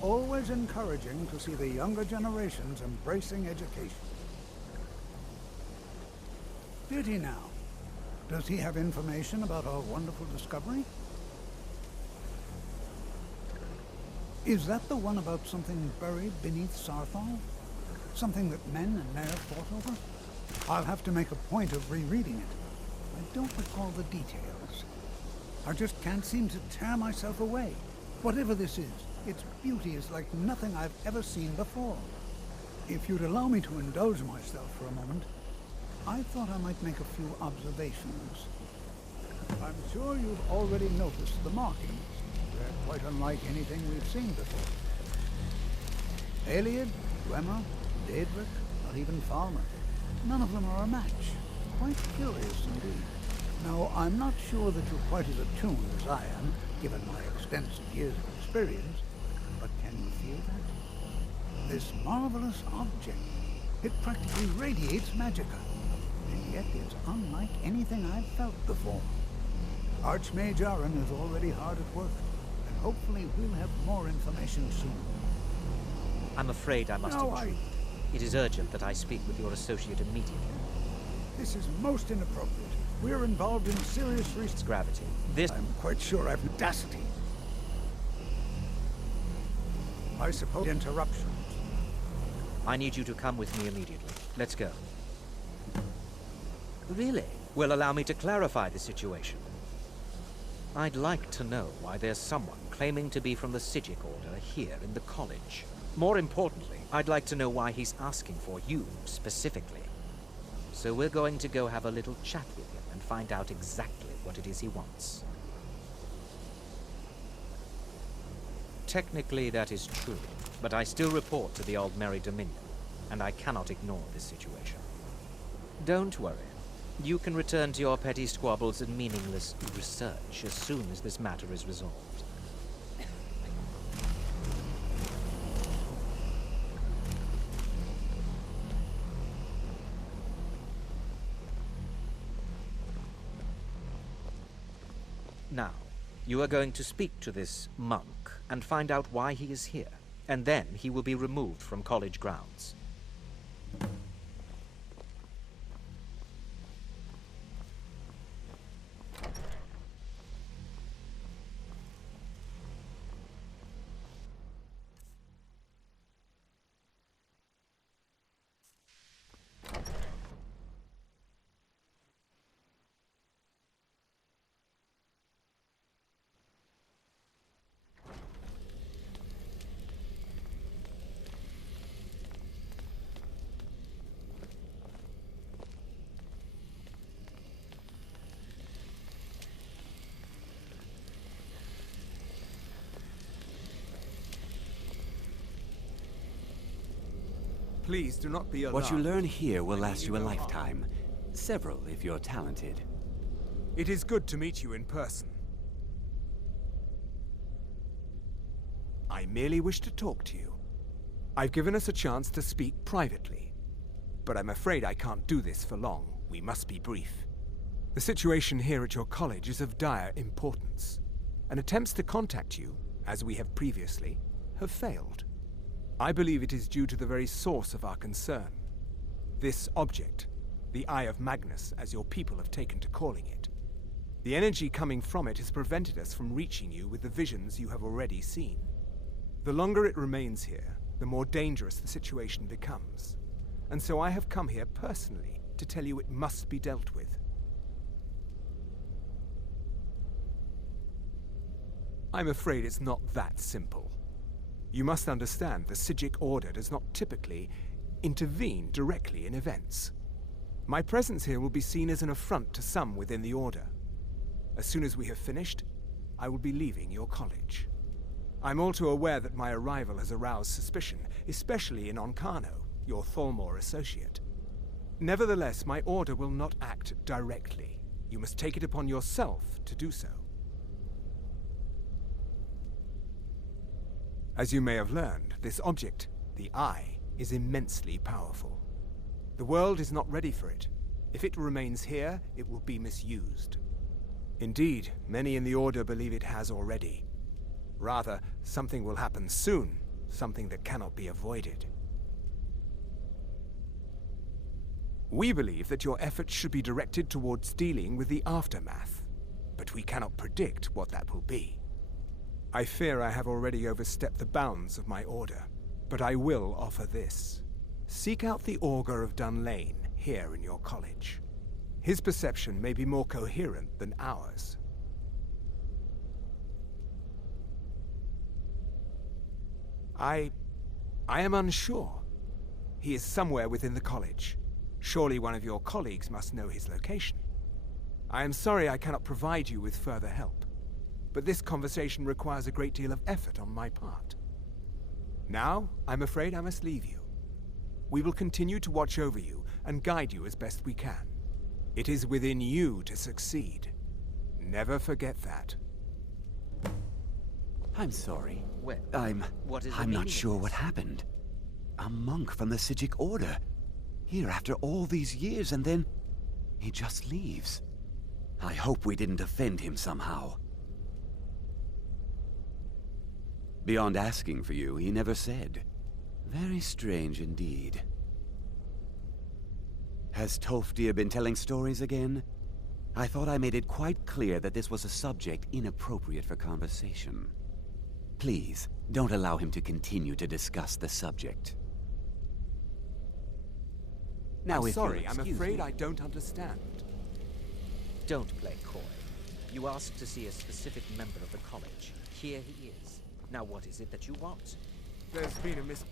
always encouraging to see the younger generations embracing education. Did he now? Does he have information about our wonderful discovery? Is that the one about something buried beneath Sarthal? Something that men and Mare fought over? I'll have to make a point of rereading it. I don't recall the details. I just can't seem to tear myself away. Whatever this is, its beauty is like nothing I've ever seen before. If you'd allow me to indulge myself for a moment, I thought I might make a few observations. I'm sure you've already noticed the markings. They're quite unlike anything we've seen before. Aliad, Dwemer, Daedric, or even Thalmor. None of them are a match. Quite curious indeed. Now, I'm not sure that you're quite as attuned as I am, given my extensive years of experience, but can you feel that? This marvelous object, it practically radiates magicka, and yet it's unlike anything I've felt before. Archmage Aaron is already hard at work, and hopefully we'll have more information soon. I'm afraid I must intrude. It is urgent that I speak with your associate immediately. This is most inappropriate. We're involved in serious research. Gravity. I'm quite sure I've audacity. I suppose interruptions. I need you to come with me immediately. Let's go. Really? Well, allow me to clarify the situation. I'd like to know why there's someone claiming to be from the Psijic Order here in the college. More importantly, I'd like to know why he's asking for you specifically. So we're going to go have a little chat with him and find out exactly what it is he wants. Technically that is true, but I still report to the Aldmeri Dominion, and I cannot ignore this situation. Don't worry. You can return to your petty squabbles and meaningless research as soon as this matter is resolved. Now, you are going to speak to this monk and find out why he is here, and then he will be removed from college grounds. Please do not be alarmed. What you learn here will last you a lifetime. Several, if you're talented. It is good to meet you in person. I merely wish to talk to you. I've given us a chance to speak privately, but I'm afraid I can't do this for long. We must be brief. The situation here at your college is of dire importance, and attempts to contact you, as we have previously, have failed. I believe it is due to the very source of our concern. This object, the Eye of Magnus, as your people have taken to calling it. The energy coming from it has prevented us from reaching you with the visions you have already seen. The longer it remains here, the more dangerous the situation becomes. And so I have come here personally to tell you it must be dealt with. I'm afraid it's not that simple. You must understand the Psijic Order does not typically intervene directly in events. My presence here will be seen as an affront to some within the Order. As soon as we have finished, I will be leaving your college. I'm all too aware that my arrival has aroused suspicion, especially in Onkano, your Thalmor associate. Nevertheless, my Order will not act directly. You must take it upon yourself to do so. As you may have learned, this object, the Eye, is immensely powerful. The world is not ready for it. If it remains here, it will be misused. Indeed, many in the Order believe it has already. Rather, something will happen soon, something that cannot be avoided. We believe that your efforts should be directed towards dealing with the aftermath, but we cannot predict what that will be. I fear I have already overstepped the bounds of my order, but I will offer this. Seek out the Augur of Dunlane here in your college. His perception may be more coherent than ours. I am unsure. He is somewhere within the college. Surely one of your colleagues must know his location. I am sorry I cannot provide you with further help, but this conversation requires a great deal of effort on my part. Now, I'm afraid I must leave you. We will continue to watch over you and guide you as best we can. It is within you to succeed. Never forget that. I'm sorry. Well, I'm what is the not meaning of sure what this? happened. A monk from the Sijic Order. Here after all these years, and then he just leaves. I hope we didn't offend him somehow. Beyond asking for you, he never said. Very strange indeed. Has Toftir been telling stories again? I thought I made it quite clear that this was a subject inappropriate for conversation. Please, don't allow him to continue to discuss the subject. Now, I'm if sorry, you'll I'm excuse afraid me. I don't understand. Don't play coy. You asked to see a specific member of the college. Here he is. Now what is it that you want? There's been a mis...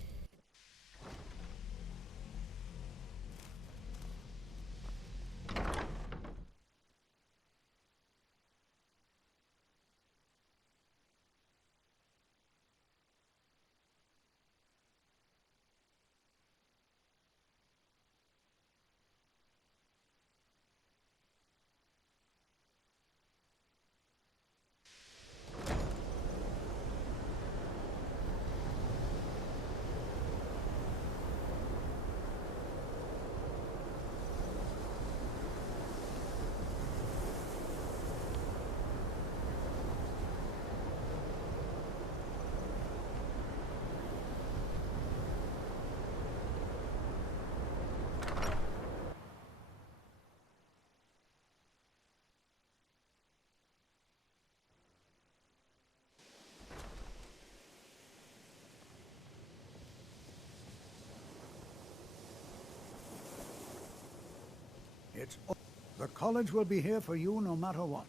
The college will be here for you no matter what.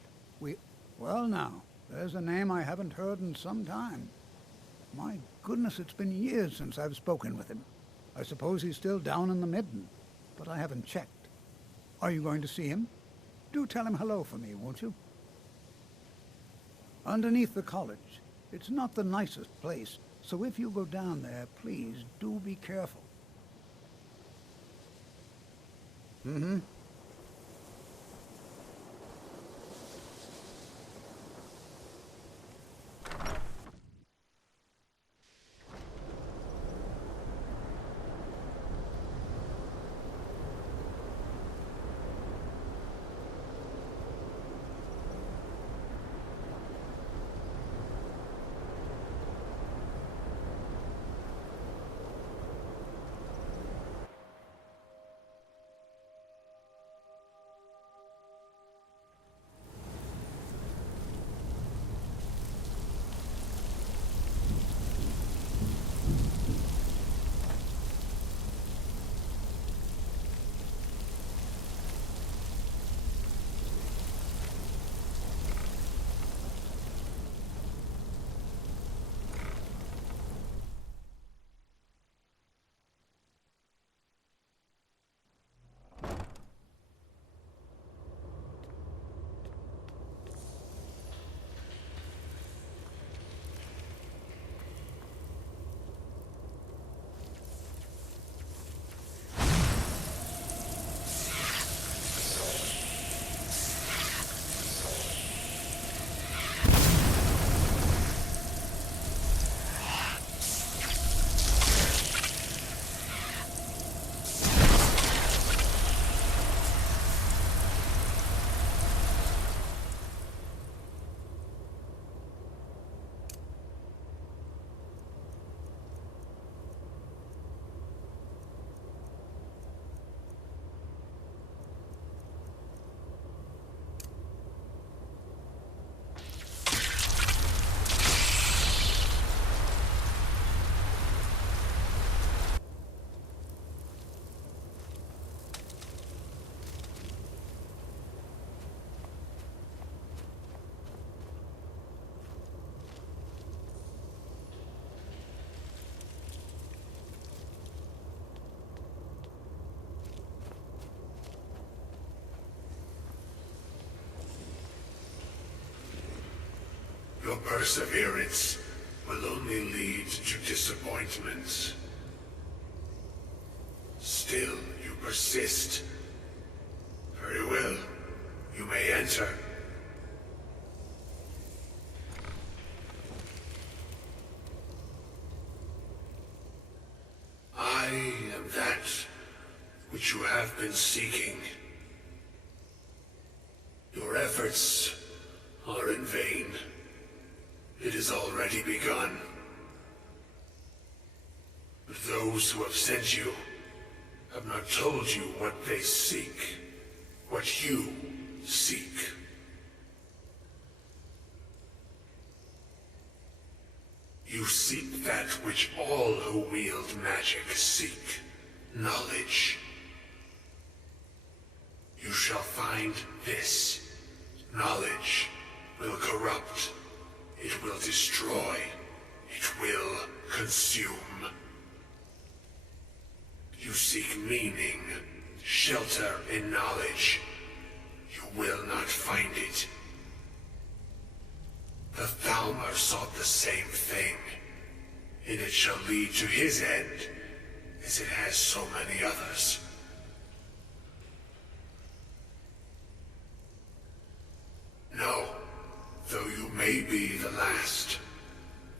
Well now, there's a name I haven't heard in some time. My goodness, it's been years since I've spoken with him. I suppose he's still down in the Midden, but I haven't checked. Are you going to see him? Do tell him hello for me, won't you? Underneath the college. It's not the nicest place, so if you go down there, please do be careful. Mm-hmm. Your perseverance will only lead to disappointments. Still, you persist. Very well. You may enter. I am that which you have been seeking. Your efforts are in vain. It has already begun. But those who have sent you have not told you what they seek, what you seek. You seek that which all who wield magic seek, knowledge. You shall find this. Knowledge will corrupt. It will destroy. It will consume. You seek meaning, shelter in knowledge. You will not find it. The Thalmor sought the same thing, and it shall lead to his end, as it has so many others. No, though you may be the last,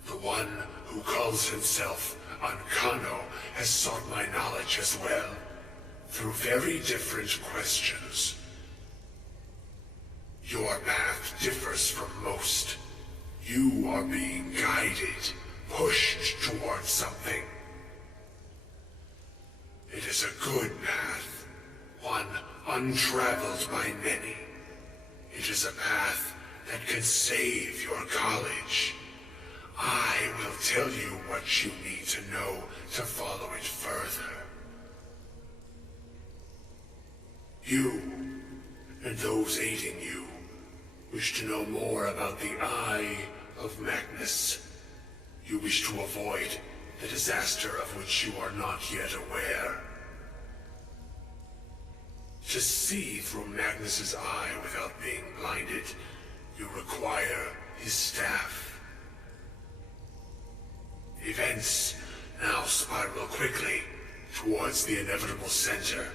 the one who calls himself Ancano has sought my knowledge as well, through very different questions. Your path differs from most. You are being guided, pushed towards something. It is a good path, one untraveled by many. It is a path that can save your college. I will tell you what you need to know to follow it further. You, and those aiding you, wish to know more about the Eye of Magnus. You wish to avoid the disaster of which you are not yet aware. To see through Magnus's eye without being blinded, you require his staff. Events now spiral quickly towards the inevitable center,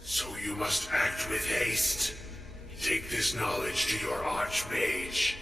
so you must act with haste. Take this knowledge to your Archmage.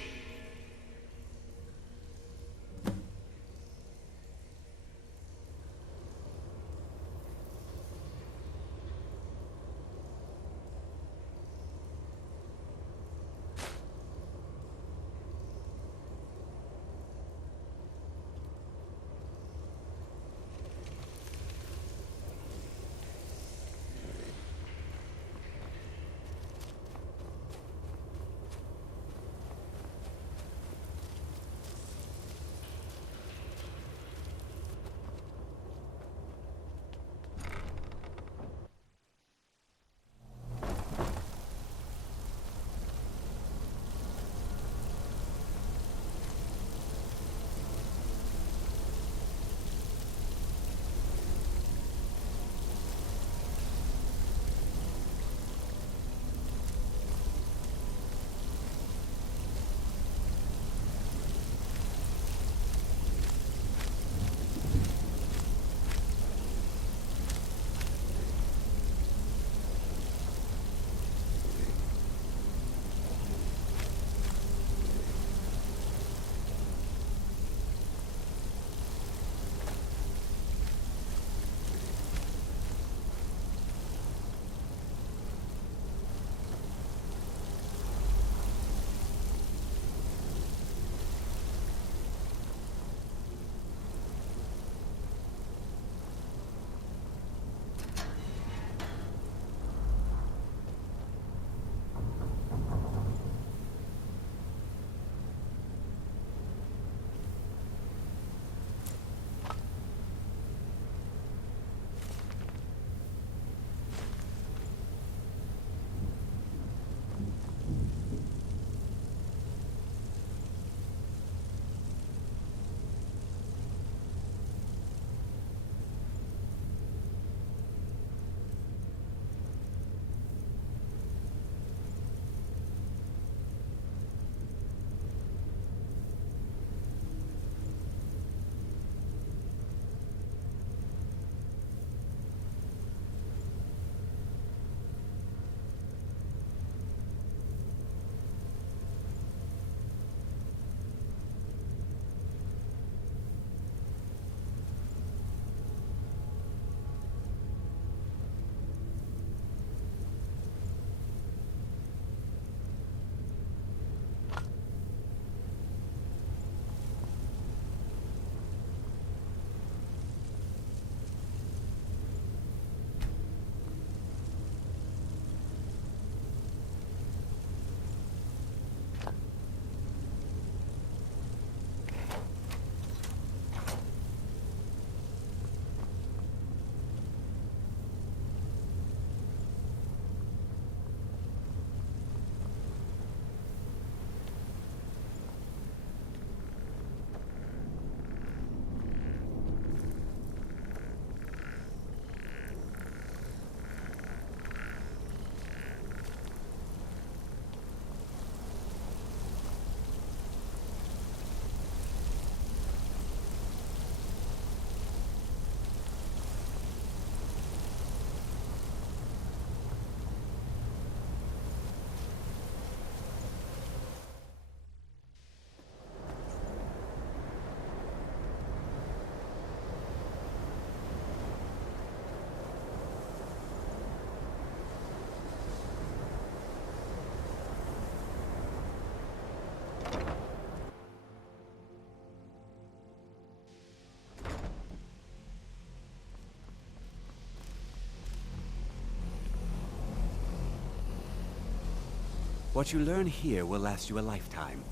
What you learn here will last you a lifetime.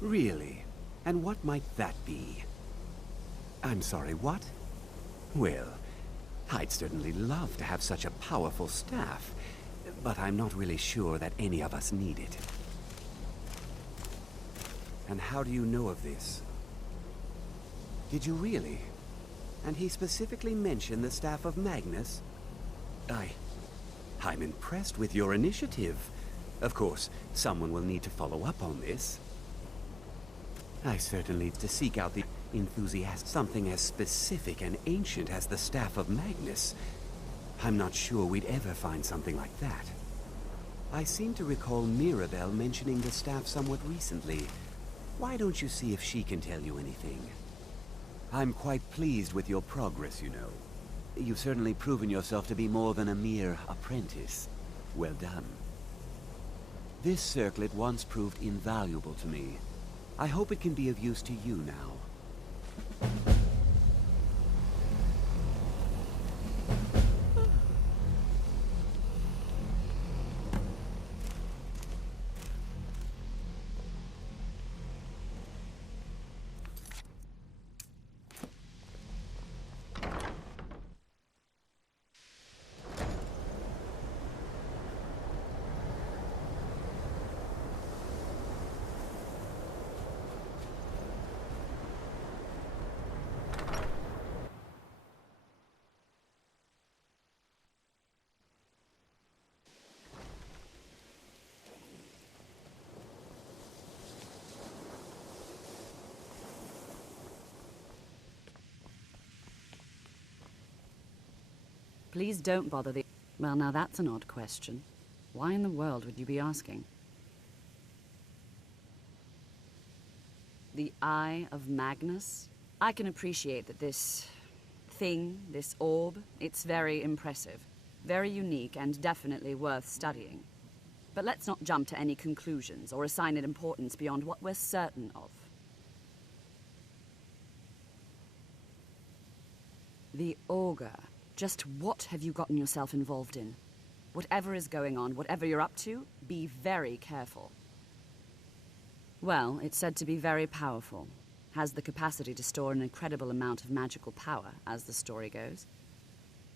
Really? And what might that be? I'm sorry, what? Well, I'd certainly love to have such a powerful staff, but I'm not really sure that any of us need it. And how do you know of this? Did you really? And he specifically mentioned the Staff of Magnus? I'm impressed with your initiative. Of course, someone will need to follow up on this. I certainly need to seek out the enthusiast. Something as specific and ancient as the Staff of Magnus. I'm not sure we'd ever find something like that. I seem to recall Mirabelle mentioning the staff somewhat recently. Why don't you see if she can tell you anything? I'm quite pleased with your progress, you know. You've certainly proven yourself to be more than a mere apprentice. Well done. This circlet once proved invaluable to me. I hope it can be of use to you now. Please don't bother the... Well, now that's an odd question. Why in the world would you be asking? The Eye of Magnus? I can appreciate that this thing, this orb, it's very impressive. Very unique and definitely worth studying. But let's not jump to any conclusions or assign it importance beyond what we're certain of. The Augur. Just what have you gotten yourself involved in? Whatever is going on, whatever you're up to, be very careful. Well, it's said to be very powerful. Has the capacity to store an incredible amount of magical power, as the story goes.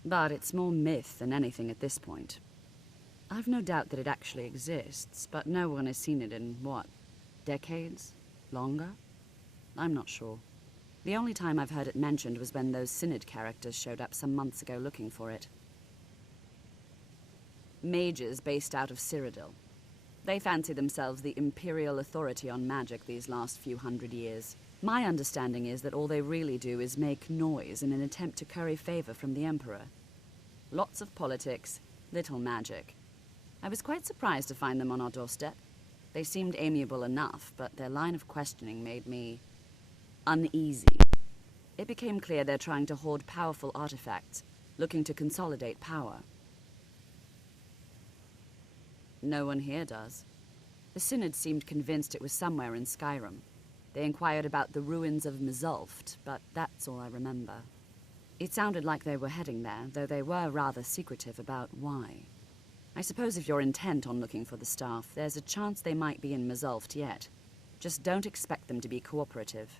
But it's more myth than anything at this point. I've no doubt that it actually exists, but no one has seen it in, what, decades? Longer? I'm not sure. The only time I've heard it mentioned was when those Synod characters showed up some months ago looking for it. Mages based out of Cyrodiil. They fancy themselves the imperial authority on magic these last few hundred years. My understanding is that all they really do is make noise in an attempt to curry favor from the Emperor. Lots of politics, little magic. I was quite surprised to find them on our doorstep. They seemed amiable enough, but their line of questioning made me uneasy. It became clear they're trying to hoard powerful artifacts, looking to consolidate power. No one here does. The Synod seemed convinced it was somewhere in Skyrim. They inquired about the ruins of Mzulft, but that's all I remember. It sounded like they were heading there, though they were rather secretive about why. I suppose if you're intent on looking for the staff, there's a chance they might be in Mzulft yet. Just don't expect them to be cooperative.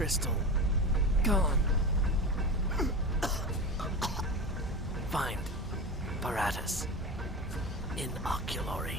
crystal. Gone. Find Paratus. Inoculary.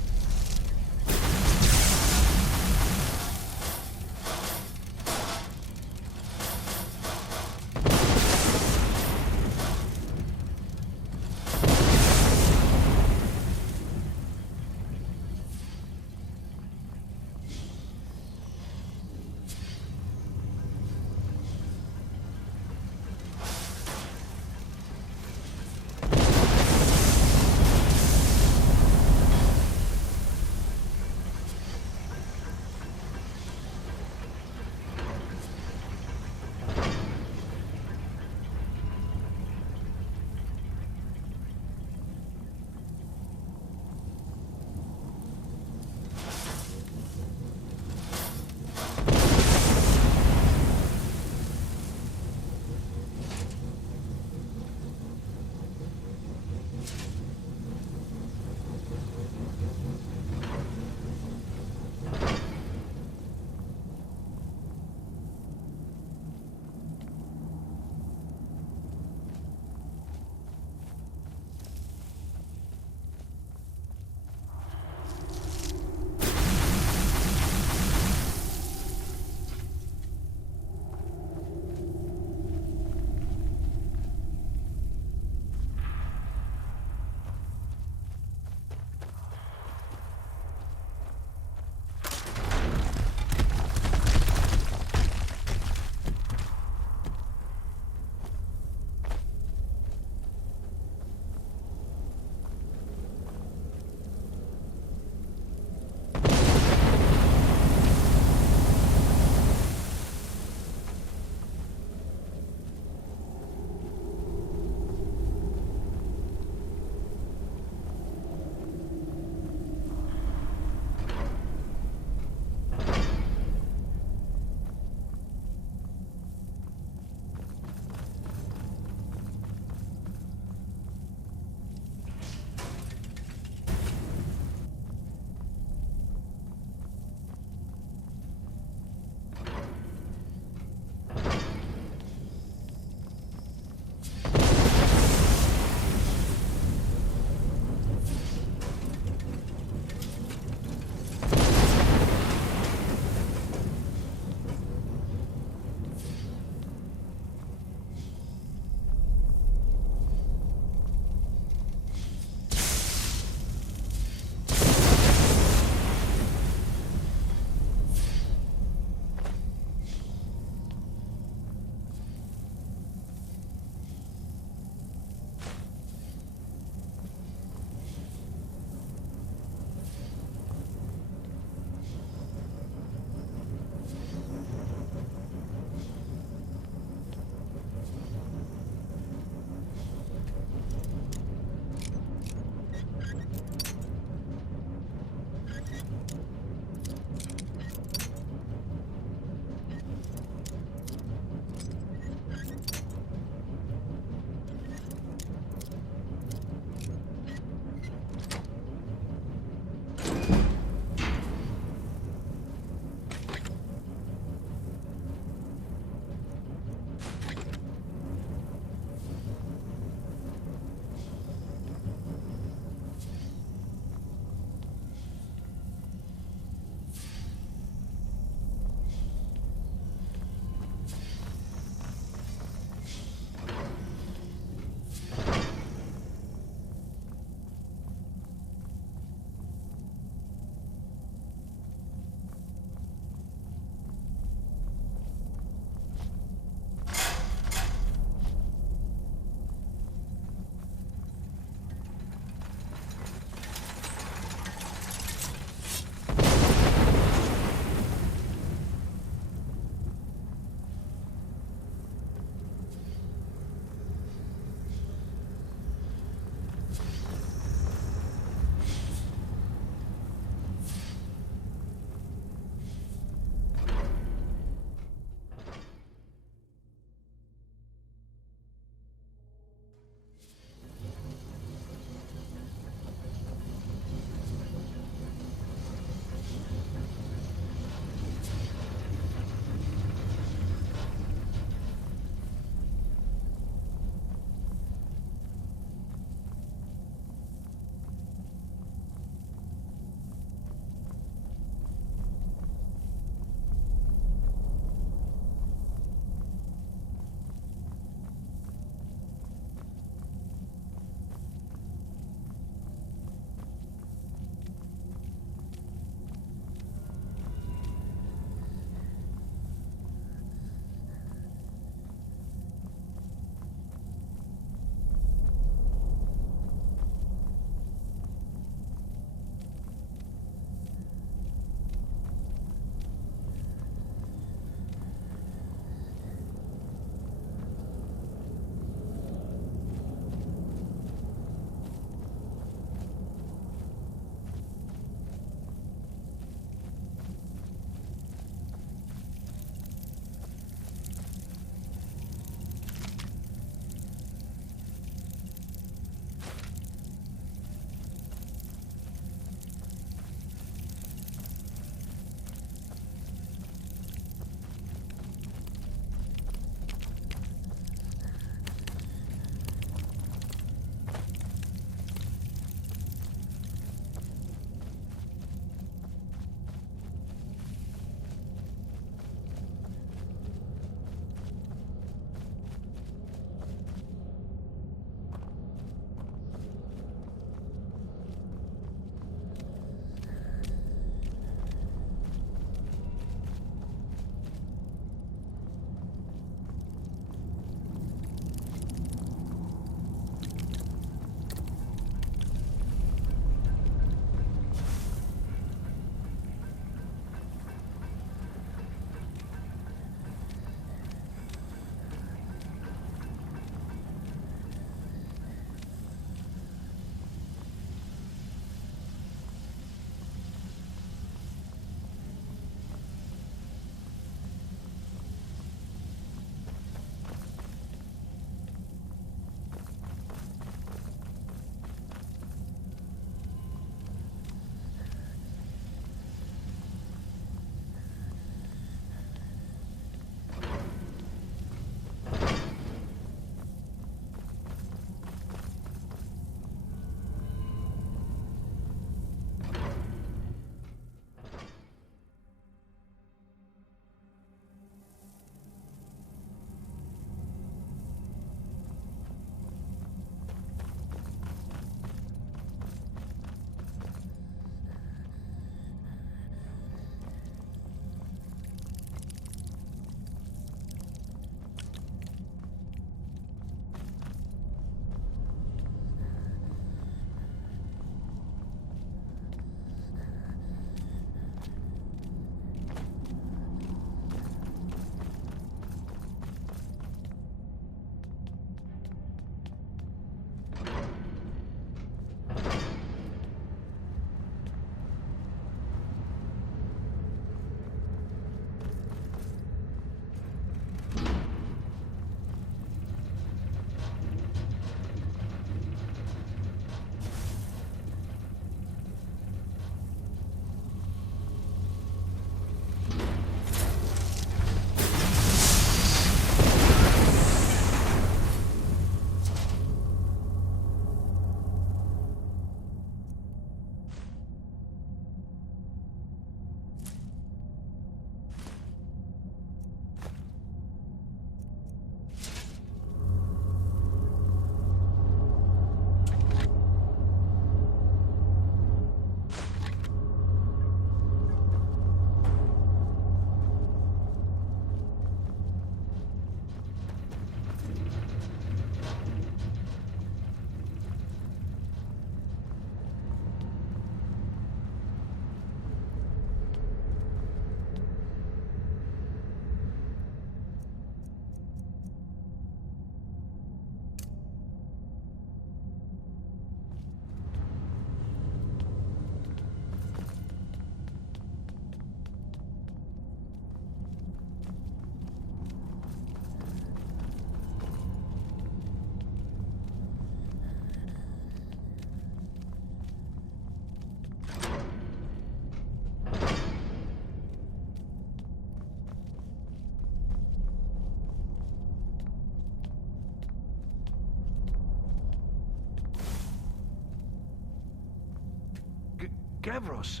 Gavros,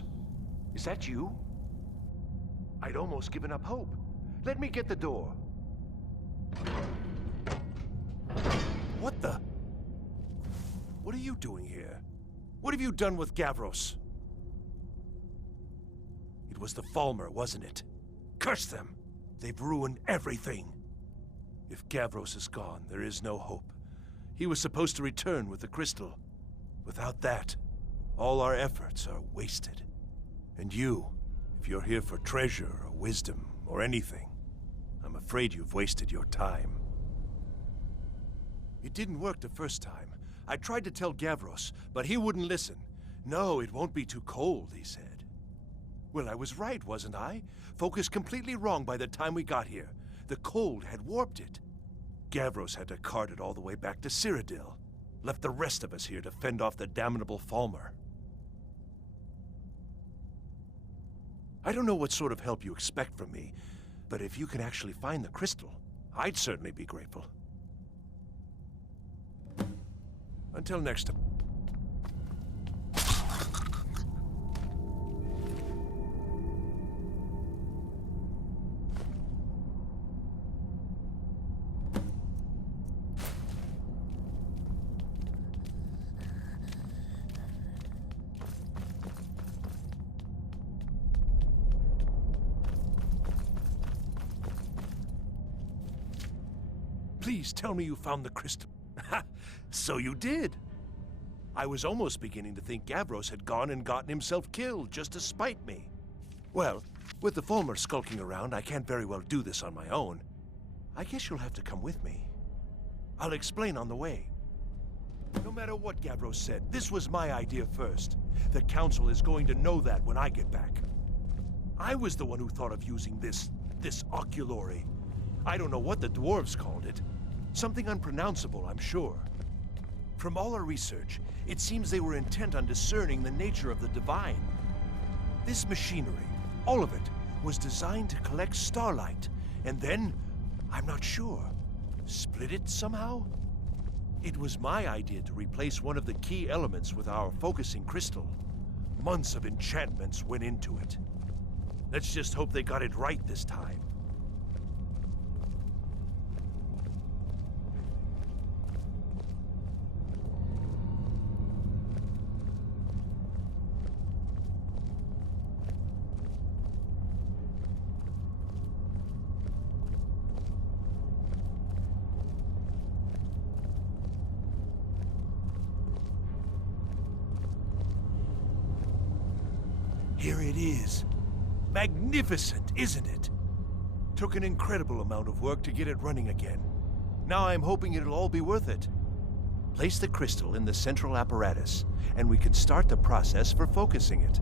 is that you? I'd almost given up hope. Let me get the door. What the? What are you doing here? What have you done with Gavros? It was the Thalmor, wasn't it? Curse them! They've ruined everything. If Gavros is gone, there is no hope. He was supposed to return with the crystal. Without that, all our efforts are wasted. And you, if you're here for treasure or wisdom or anything, I'm afraid you've wasted your time. It didn't work the first time. I tried to tell Gavros, but he wouldn't listen. No, it won't be too cold, he said. Well, I was right, wasn't I? Focused completely wrong by the time we got here. The cold had warped it. Gavros had to cart it all the way back to Cyrodiil. Left the rest of us here to fend off the damnable Thalmor. I don't know what sort of help you expect from me, but if you can actually find the crystal, I'd certainly be grateful. Until next time. Please tell me you found the crystal. So you did. I was almost beginning to think Gavros had gone and gotten himself killed just to spite me. Well, with the Thalmor skulking around, I can't very well do this on my own. I guess you'll have to come with me. I'll explain on the way. No matter what Gavros said, this was my idea first. The Council is going to know that when I get back. I was the one who thought of using this oculory. I don't know what the dwarves called it. Something unpronounceable, I'm sure. From all our research, it seems they were intent on discerning the nature of the divine. This machinery, all of it, was designed to collect starlight, and then, I'm not sure, split it somehow? It was my idea to replace one of the key elements with our focusing crystal. Months of enchantments went into it. Let's just hope they got it right this time. Here it is. Magnificent, isn't it? Took an incredible amount of work to get it running again. Now I'm hoping it'll all be worth it. Place the crystal in the central apparatus, and we can start the process for focusing it.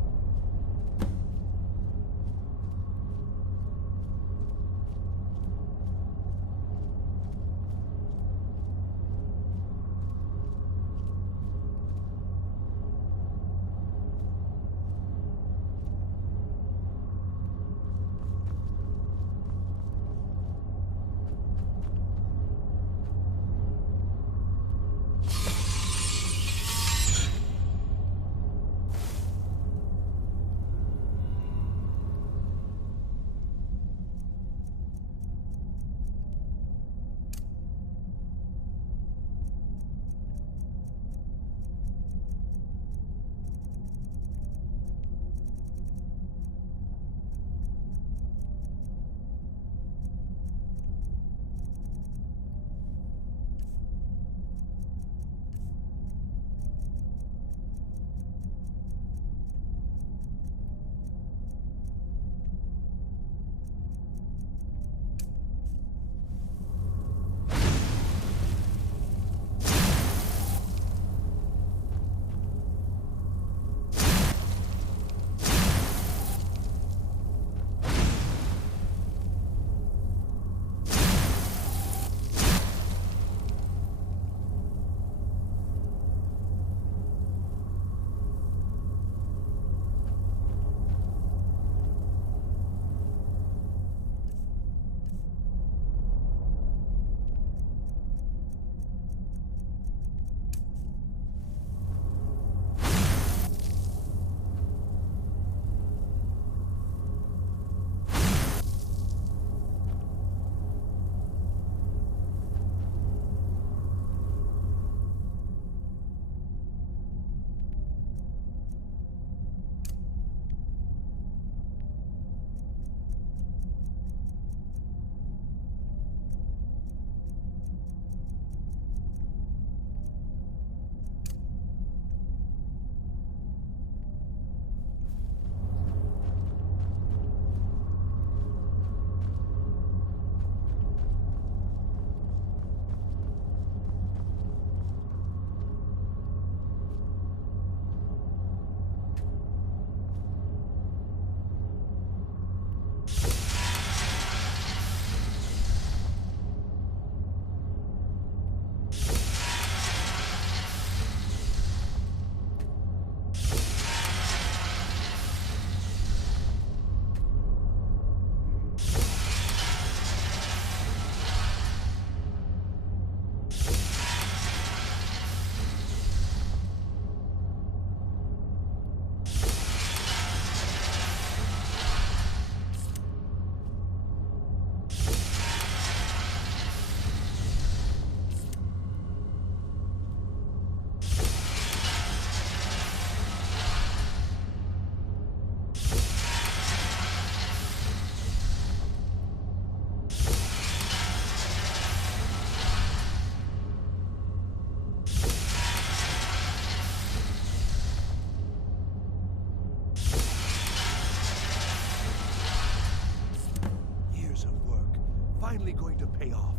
pay off.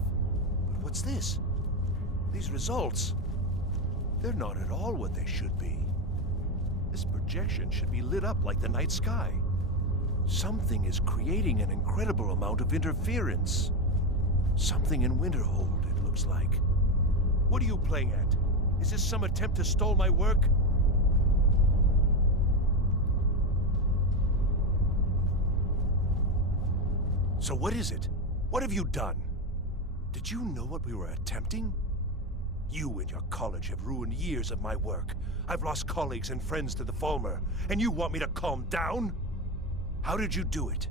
But what's this? These results, they're not at all what they should be. This projection should be lit up like the night sky. Something is creating an incredible amount of interference. Something in Winterhold, it looks like. What are you playing at? Is this some attempt to stall my work? So what is it? What have you done? Did you know what we were attempting? You and your college have ruined years of my work. I've lost colleagues and friends to the Thalmor, and you want me to calm down? How did you do it?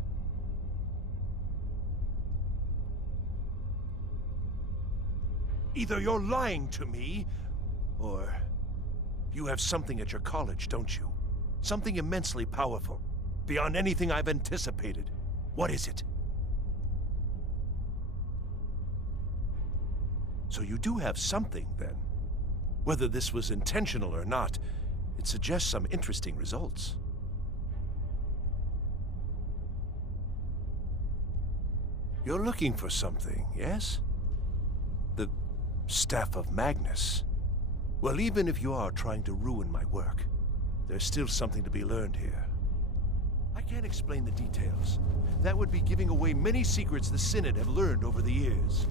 Either you're lying to me, or you have something at your college, don't you? Something immensely powerful, beyond anything I've anticipated. What is it? So you do have something, then. Whether this was intentional or not, it suggests some interesting results. You're looking for something, yes? The Staff of Magnus. Well, even if you are trying to ruin my work, there's still something to be learned here. I can't explain the details. That would be giving away many secrets the Synod have learned over the years.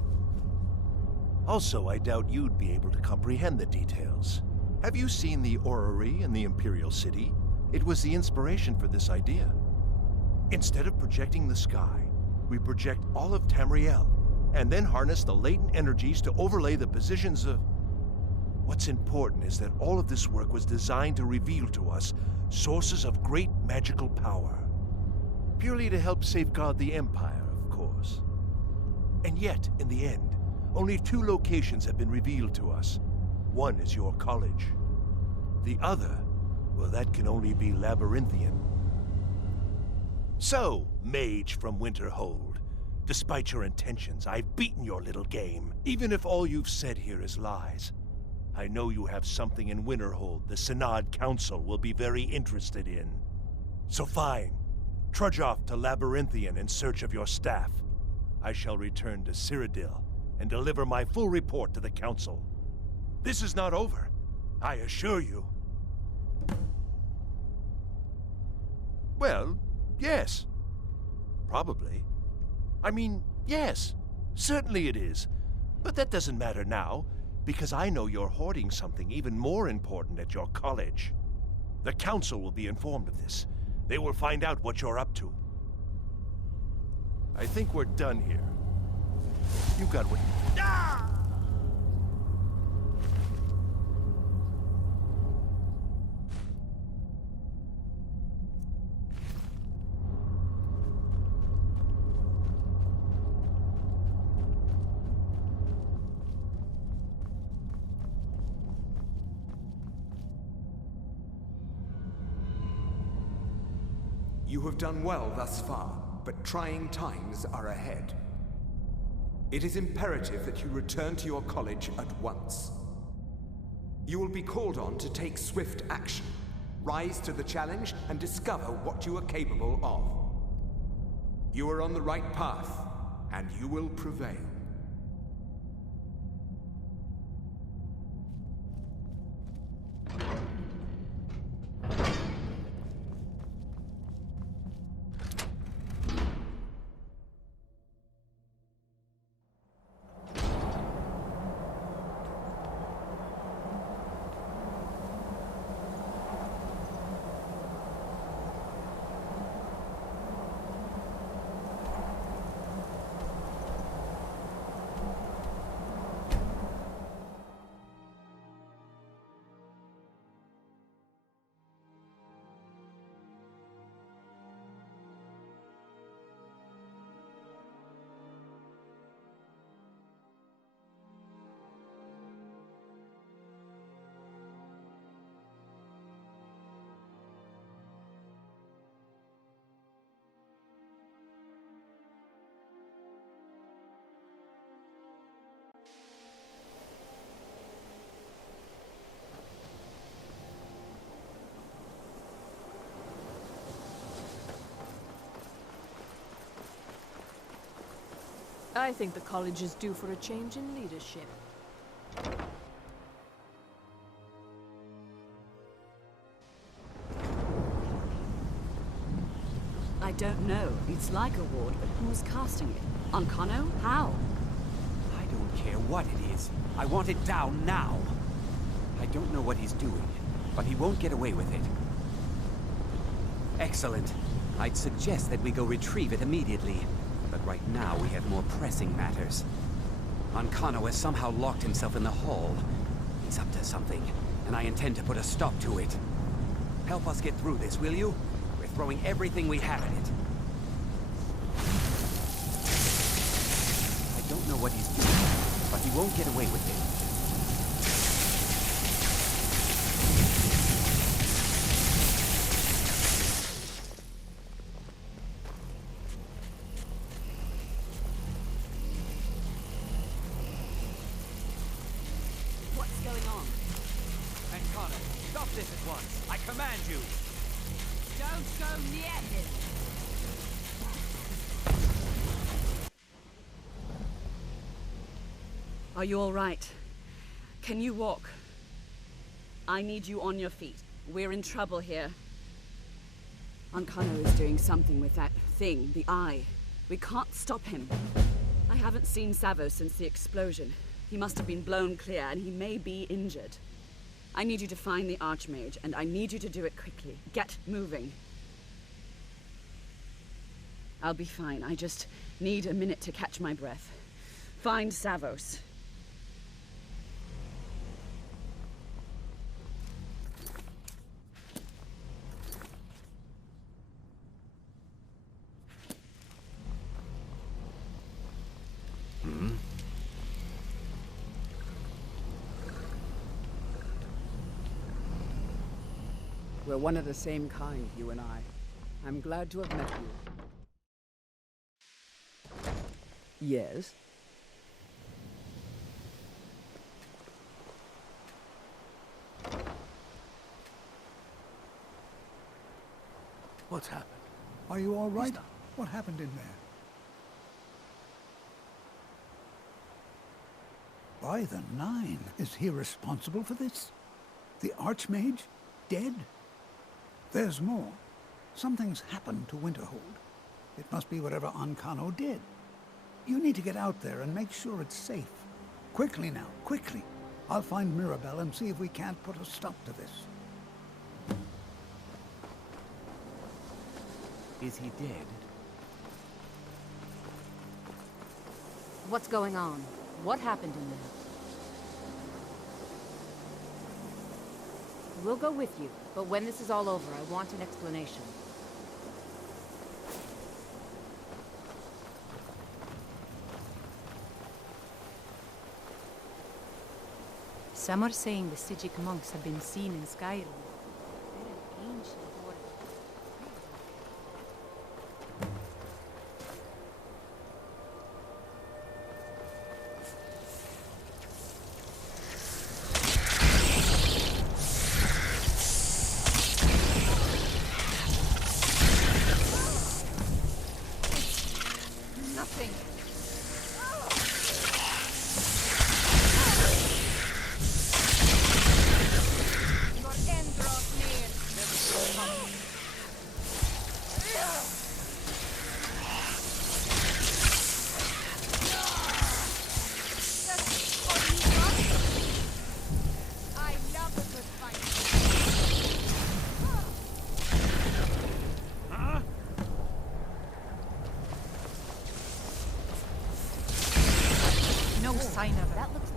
Also, I doubt you'd be able to comprehend the details. Have you seen the orrery in the Imperial City? It was the inspiration for this idea. Instead of projecting the sky, we project all of Tamriel, and then harness the latent energies to overlay the positions of... What's important is that all of this work was designed to reveal to us sources of great magical power. Purely to help safeguard the Empire, of course. And yet, in the end, only 2 locations have been revealed to us. One is your college. The other, well, that can only be Labyrinthian. So, mage from Winterhold, despite your intentions, I've beaten your little game, even if all you've said here is lies. I know you have something in Winterhold the Synod Council will be very interested in. So fine, trudge off to Labyrinthian in search of your staff. I shall return to Cyrodiil and deliver my full report to the Council. This is not over, I assure you. Well, yes. Probably. I mean, yes. Certainly it is. But that doesn't matter now, because I know you're hoarding something even more important at your college. The Council will be informed of this. They will find out what you're up to. I think we're done here. You got what... Ah! You have done well thus far, but trying times are ahead. It is imperative that you return to your college at once. You will be called on to take swift action, rise to the challenge, and discover what you are capable of. You are on the right path, and you will prevail. I think the college is due for a change in leadership. I don't know. It's like a ward, but who's casting it? Ancano? How? I don't care what it is. I want it down now. I don't know what he's doing, but he won't get away with it. Excellent. I'd suggest that we go retrieve it immediately. But right now we have more pressing matters. Ancano has somehow locked himself in the hall. He's up to something, and I intend to put a stop to it. Help us get through this, will you? We're throwing everything we have at it. I don't know what he's doing, but he won't get away with it. Are you all right? Can you walk? I need you on your feet. We're in trouble here. Ancano is doing something with that thing, the eye. We can't stop him. I haven't seen Savo since the explosion. He must have been blown clear, and he may be injured. I need you to find the Archmage, and I need you to do it quickly. Get moving. I'll be fine. I just need a minute to catch my breath. Find Savos. We're one of the same kind, you and I. I'm glad to have met you. Yes? What's happened? Are you all right? What happened in there? By the Nine, is he responsible for this? The Archmage? Dead? There's more. Something's happened to Winterhold. It must be whatever Ancano did. You need to get out there and make sure it's safe. Quickly now, quickly. I'll find Mirabelle and see if we can't put a stop to this. Is he dead? What's going on? What happened in there? We'll go with you, but when this is all over, I want an explanation. Some are saying the Sijic monks have been seen in Skyrim. They're an ancient order.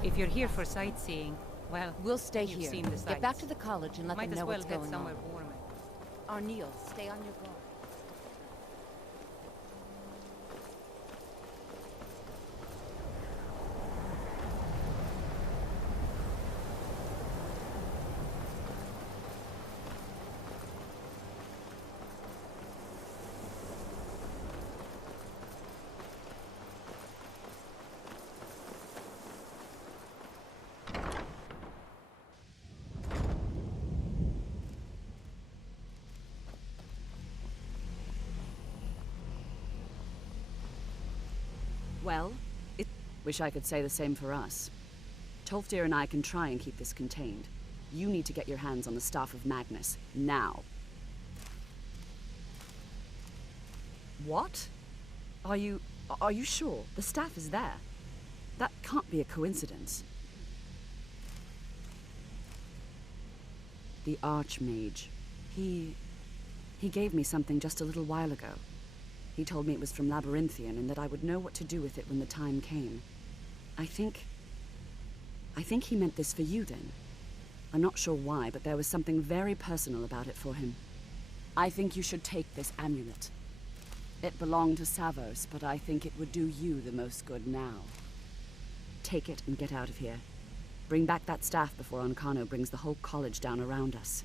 If you're here for sightseeing, well, we'll stay you've here. seen the sights. Get back to the college and let them know what's going on. Might as well get somewhere warmer. Arneal, stay on your guard. Well, Wish I could say the same for us. Tolfdir and I can try and keep this contained. You need to get your hands on the Staff of Magnus, now. What? Are you sure? The staff is there. That can't be a coincidence. The Archmage. He gave me something just a little while ago. He told me it was from Labyrinthian and that I would know what to do with it when the time came. I think he meant this for you then. I'm not sure why, but there was something very personal about it for him. I think you should take this amulet. It belonged to Savos, but I think it would do you the most good now. Take it and get out of here. Bring back that staff before Ancano brings the whole college down around us.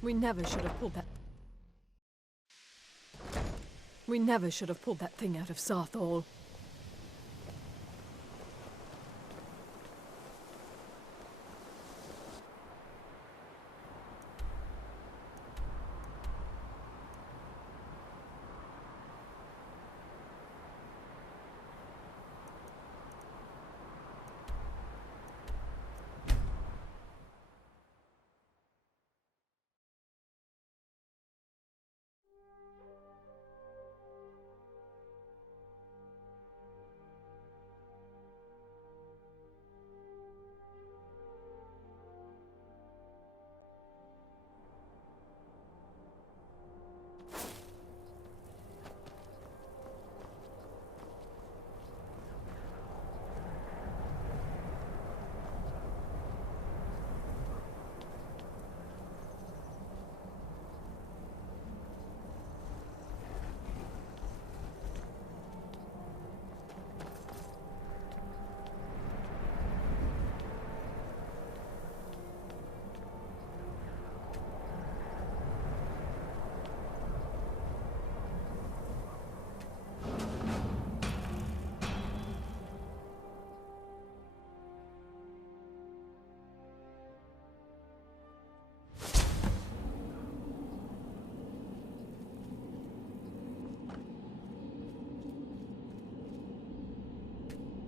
We never should have pulled that... We never should have pulled that thing out of Sarthal.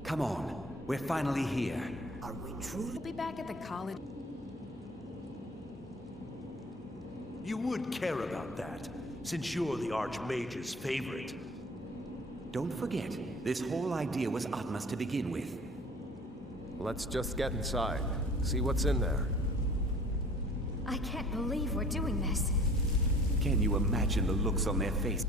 Come on, we're finally here. Are we truly? We'll be back at the college. You would care about that, since you're the Archmage's favorite. Don't forget, this whole idea was Atma's to begin with. Let's just get inside, see what's in there. I can't believe we're doing this. Can you imagine the looks on their faces?